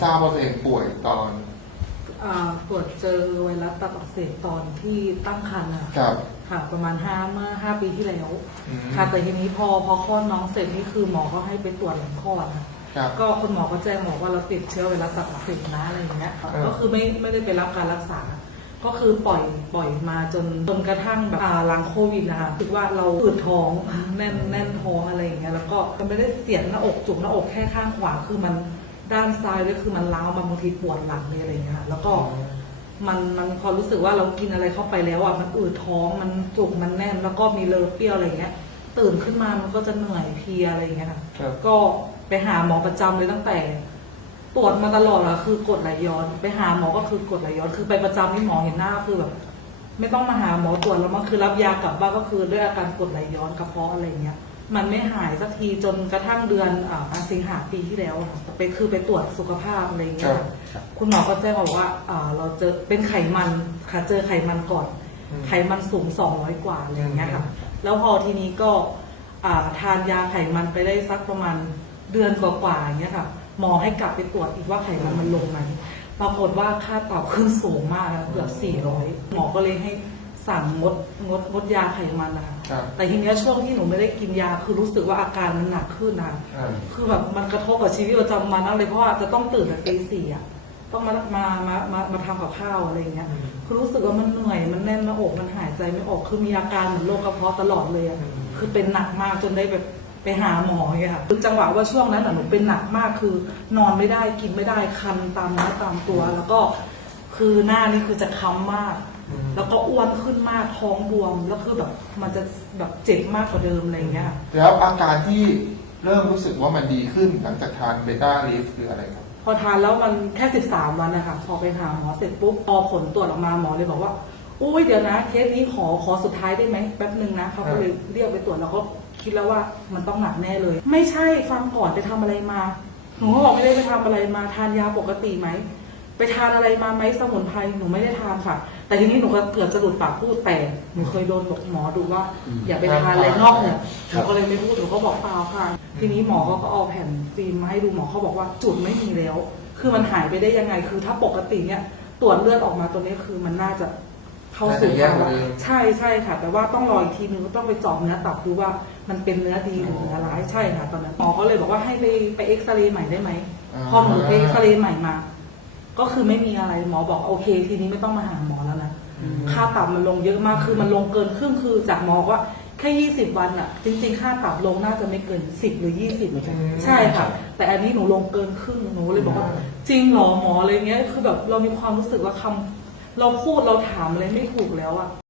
ทราบว่าตัวเองป่วยตอนอ่าตรวจเจอไวรัสตับอักเสบตอนที่ตั้งครรภ์อะครับ ค่ะประมาณห้าเมื่อห้าปีที่แล้ว อืม ค่ะแต่ทีนี้พอพอคลอดน้องเสร็จนี่คือหมอก็ให้ไปตรวจหลังคลอดค่ะครับ ก็คุณหมอก็แจ้งบอกว่าเราติดเชื้อไวรัสตับอักเสบนะอะไรอย่างเงี้ยค่ะเออ ก็คือไม่ไม่ได้ไปรับการรักษา ก็คือปล่อยปล่อยมาจนจนกระทั่งแบบอ่าหลังโควิดนะคะคิดว่าเราอืดท้องแน่นแน่นท้องอะไรอย่างเงี้ยแล้วก็มันไม่ได้เสียดหน้าอกจุกหน้าอกแค่ข้างขวาคือมัน ด้านซ้ายด้วยคือมันล้าวมาบางทีปวดหลังเลยอะไรอย่างเงี้ยค่ะแล้วก็มันมันพอรู้สึกว่าเรากินอะไรเข้าไปแล้วอะมันอืดท้องมันจุกมันแน่น แล้วก็มีเลอะเปรี้ยวอะไรเงี้ย ตื่นขึ้นมามันก็จะเหนื่อยเพลียอะไรอย่างเงี้ยค่ะครับ ก็ไปหาหมอประจำเลยตั้งแต่ตรวจมาตลอดอะคือกดไหลย้อน ไปหาหมอก็คือกดไหลย้อน คือไปประจำที่หมอเห็นหน้าคือแบบไม่ต้องมาหาหมอตรวจแล้วมันคือรับยากลับบ้านก็คือด้วยอาการกดไหลย้อนกระเพาะอะไรเงี้ย มันไม่หายสักทีจนกระทั่งเดือนอ่าสิงหาปีที่แล้วอะไปคือไปตรวจสุขภาพอะไรเงี้ยครับ คุณหมอก็แจ้งมาบอกว่าอ่าเราเจอเป็นไขมันค่ะเจอไขมันก่อน อืม ไขมันสูง 200 กว่าอะไรอย่างเงี้ยค่ะอืมแล้วพอทีนี้ก็อ่าทานยาไขมันไปได้สักประมาณเดือนกว่าๆอย่างเงี้ยค่ะ หมอให้กลับไปตรวจอีกว่าไขมันมันลงไหมปรากฏว่าค่าตับขึ้นสูงมากอะเกือบ 400 หมอก็เลยให้ สั่งงดงดงดยาไขมันนะคะครับ แต่ทีเนี้ยช่วงที่หนูไม่ได้กินยาคือรู้สึกว่าอาการมันหนักขึ้นนะคะ อ่า คือแบบมันกระทบกับชีวิตประจำวันมากเลยเพราะว่าจะต้องตื่นแต่ตีสี่อะต้องมามามามามาทำกับข้าวอะไรอย่างเงี้ยอืมคือรู้สึกว่ามันเหนื่อยมันแน่นหน้าอกมันหายใจไม่ออกคือมีอาการเหมือนโรคกระเพาะตลอดเลยอะอืมคือเป็นหนักมากจนได้แบบไปหาหมออย่างเงี้ยค่ะคือจังหวะว่าช่วงนั้นอะหนูเป็นหนักมากคือนอนไม่ได้กินไม่ได้คันตามเนื้อตามตัว แล้วก็ คือหน้านี่คือจะค้ำมากอืมแล้วก็อ้วนขึ้นมากท้องบวมแล้วคือแบบมันจะแบบเจ็บมากกว่าเดิมอะไรอย่างเงี้ยค่ะแล้วอาการที่เริ่มรู้สึกว่ามันดีขึ้นหลังจากทานเบต้าลีฟคืออะไรครับ พอทานแล้วมันแค่ 13 วันนะคะพอไปหาหมอเสร็จปุ๊บพอผลตรวจออกมาหมอเลยบอกว่า อุ้ยเดี๋ยวนะเคสนี้ขอขอสุดท้ายได้ไหมแป๊บหนึ่งนะเขาก็เลยเรียกไปตรวจแล้วก็คิดแล้วว่ามันต้องหนักแน่เลย ไม่ใช่ฟังก่อนไปทำอะไรมาหนูก็บอกไม่ได้ไปทำอะไรมาทานยาปกติไหม ไปทานอะไรมาไหมสมุนไพรหนูไม่ได้ทานค่ะ แต่ทีนี้หนูก็เกือบจะหลุดปากพูดแต่หนูเคยโดนบอกหมอดูว่า อย่าไปทานอะไรนอกเนี่ยหนูก็เลยไม่พูดหนูก็บอกเปล่าค่ะ ทีนี้หมอเขาก็เอาแผ่นฟิล์มมาให้ดูหมอเขาบอกว่าจุดไม่มีแล้ว คือมันหายไปได้ยังไง คือถ้าปกติเนี่ยตรวจเลือดออกมาตัวนี้คือมันน่าจะเข้าสู่น่าจะแยกภาวะเลยใช่ใช่ค่ะ แต่ว่าต้องรออีกทีนึงก็ต้องไปเจาะเนื้อตับดูว่ามันเป็นเนื้อดีหรือเนื้อร้ายใช่ค่ะตอนนั้นหมอก็เลยบอกว่าให้ไปไปเอ็กซเรย์ใหม่ได้ไหมอ่าพอหนูไปเอ็กซเรย์ใหม่มา ก็คือไม่มีอะไรหมอบอกโอเค ทีนี้ไม่ต้องมาหาหมอแล้วนะอืมค่าตับมันลงเยอะมากคือมันลงเกินครึ่งคือจากหมอว่าแค่ยี่สิบวันอะจริงๆ ค่าตับลงน่าจะไม่เกินสิบหรือยี่สิบอืมใช่ค่ะ แต่อันนี้หนูลงเกินครึ่งหนูเลยบอกว่าอืมจริงเหรอหมออะไรเงี้ย คือแบบเรามีความรู้สึกว่าคำเราพูดเราถามอะไรไม่ถูกแล้วอะ